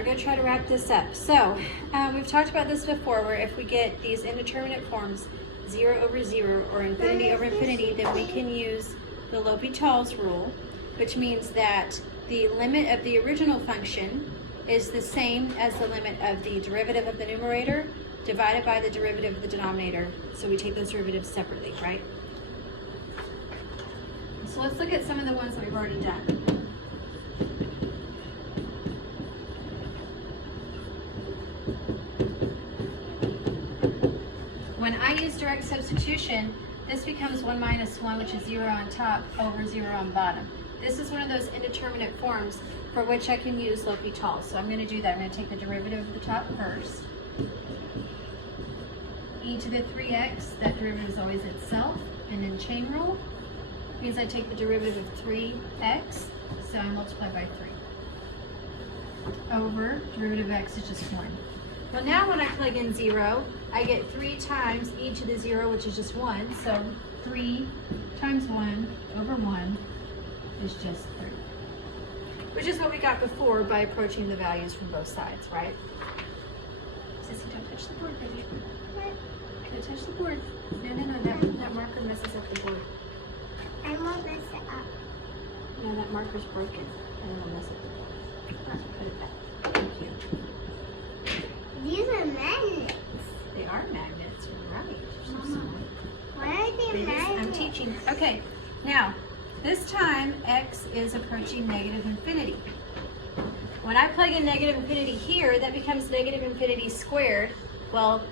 we're going to try to wrap this up. So, we've talked about this before, where if we get these indeterminate forms, 0 over 0 or infinity over infinity, then we can use the L'Hopital's rule, which means that the limit of the original function is the same as the limit of the derivative of the numerator divided by the derivative of the denominator. So we take those derivatives separately, right? So let's look at some of the ones that we've already done. When I use direct substitution, this becomes 1 minus 1, which is 0 on top, over 0 on bottom. This is one of those indeterminate forms for which I can use L'Hopital. So I'm going to do that. I'm going to take the derivative of the top first. E to the 3x, that derivative is always itself. And then chain rule means I take the derivative of 3x, so I multiply by 3. Over derivative of x is just 1. Well, now when I plug in 0, I get 3 times e to the 0, which is just 1. So 3 times 1 over 1 is just 3. Which is what we got before by approaching the values from both sides, right? Sissy, don't touch the board, baby. What? Don't touch the board. No, that marker messes up the board. I won't mess it up. No, that marker's broken. And it'll mess up the board. All right, put it back. Thank you. These are magnets. They are magnets, you're right. You're so Mama, smart. why are they Babies, magnets? I'm teaching. Okay, now, this time x is approaching negative infinity. When I plug in negative infinity here, that becomes negative infinity squared. Well,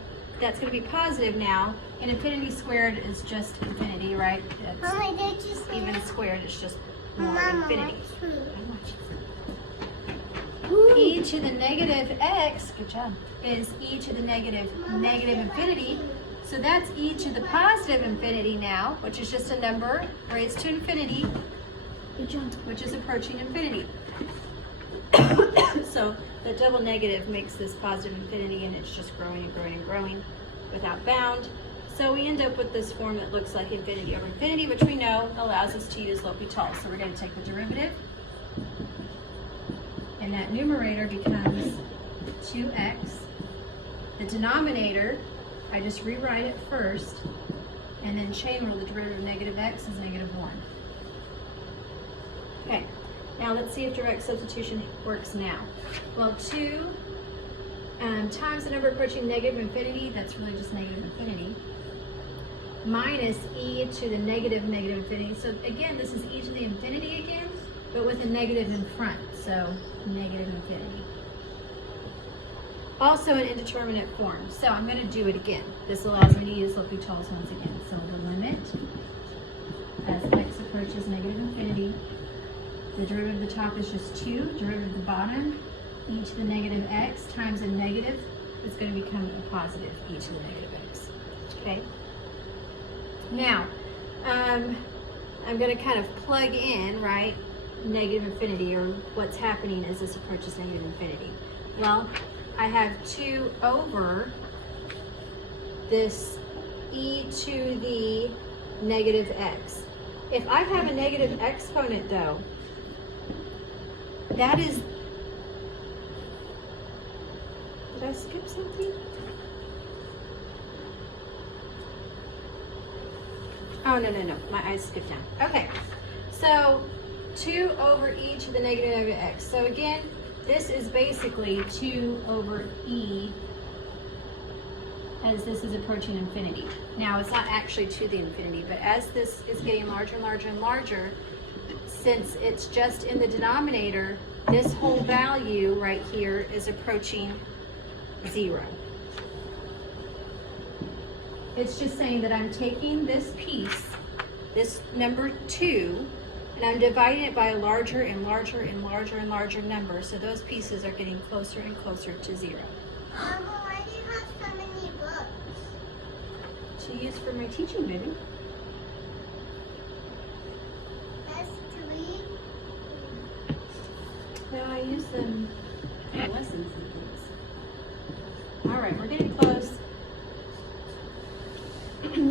that's going to be positive now, and infinity squared is just infinity, right? That's Mama, did you see even that? squared, it's just more Mama, infinity. what's food? I'm watching. Ooh. E to the negative x, good job, is e to the negative infinity. So that's e to the positive infinity now, which is just a number raised to infinity, which is approaching infinity. So the double negative makes this positive infinity, and it's just growing and growing and growing without bound. So we end up with this form that looks like infinity over infinity, which we know allows us to use L'Hopital. So we're going to take the derivative, and that numerator becomes 2x. The denominator, I just rewrite it first, and then chain rule, the derivative of negative x is negative 1. Okay, now let's see if direct substitution works now. Well, 2 times the number approaching negative infinity, that's really just negative infinity, minus e to the negative infinity. So again, this is e to the infinity again, but with a negative in front, so negative infinity. Also an indeterminate form, so I'm going to do it again. This allows me to use L'Hopital's once again. So the limit as x approaches negative infinity, the derivative of the top is just 2, derivative of the bottom, e to the negative x times a negative is going to become a positive e to the negative x. Okay? Now, I'm going to kind of plug in, right, negative infinity, or what's happening as this approaches negative infinity. Well, I have 2 over this e to the negative x. If I have a negative exponent, though, that is... Did I skip something? Oh, no. My eyes skipped down. Okay. So 2 over e to the negative x. So again, this is basically 2 over e as this is approaching infinity. Now, it's not actually to the infinity, but as this is getting larger and larger and larger, since it's just in the denominator, this whole value right here is approaching 0. It's just saying that I'm taking this piece, this number 2, and I'm dividing it by a larger and larger and larger and larger number, so those pieces are getting closer and closer to 0. Mama, why do you have so many books? To use for my teaching, baby. That's 3. No, I use them for lessons and things. All right, we're getting close.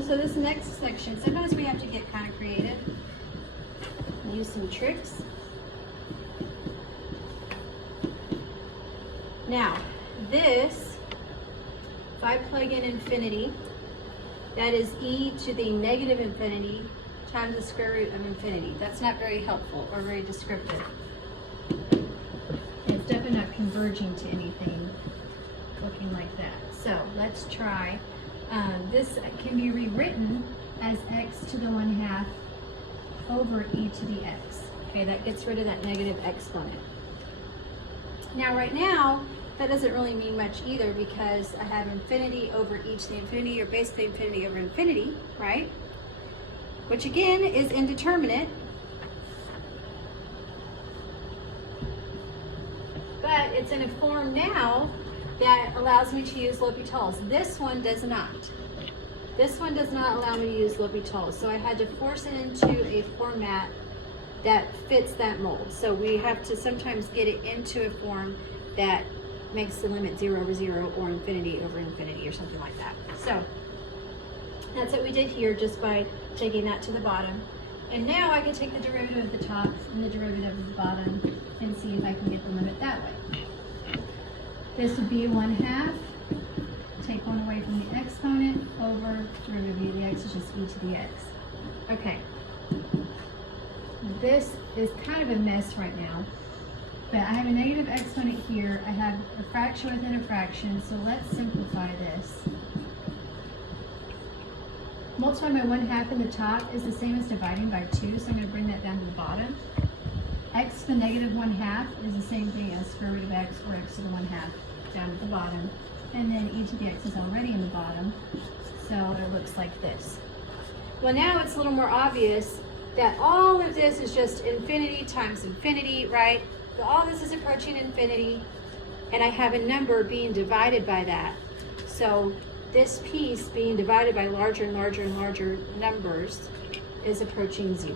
So this next section, sometimes we have to get kind of creative. Use some tricks. Now, this, if I plug in infinity, that is e to the negative infinity times the square root of infinity. That's not very helpful or very descriptive. It's definitely not converging to anything looking like that. So let's try. This can be rewritten as x to the 1/2 over e to the x. Okay, that gets rid of that negative exponent. Now right now, that doesn't really mean much either because I have infinity over e to the infinity, or basically infinity over infinity, right? Which again is indeterminate. But it's in a form now that allows me to use L'Hopital's. This one does not. This one does not allow me to use L'Hopital's. So I had to force it into a format that fits that mold. So we have to sometimes get it into a form that makes the limit 0 over 0 or infinity over infinity or something like that. So that's what we did here just by taking that to the bottom. And now I can take the derivative of the top and the derivative of the bottom and see if I can get the limit that way. This would be 1/2. Take one away from the exponent over derivative of the x is just e to the x. Okay. This is kind of a mess right now. But I have a negative exponent here. I have a fraction within a fraction, so let's simplify this. Multiplying by 1/2 in the top is the same as dividing by 2, so I'm going to bring that down to the bottom. X to the negative 1/2 is the same thing as square root of x, or x to the 1/2 down at the bottom. And then e to the x is already in the bottom, so it looks like this. Well, now it's a little more obvious that all of this is just infinity times infinity, right? So all this is approaching infinity, and I have a number being divided by that. So this piece being divided by larger and larger and larger numbers is approaching 0.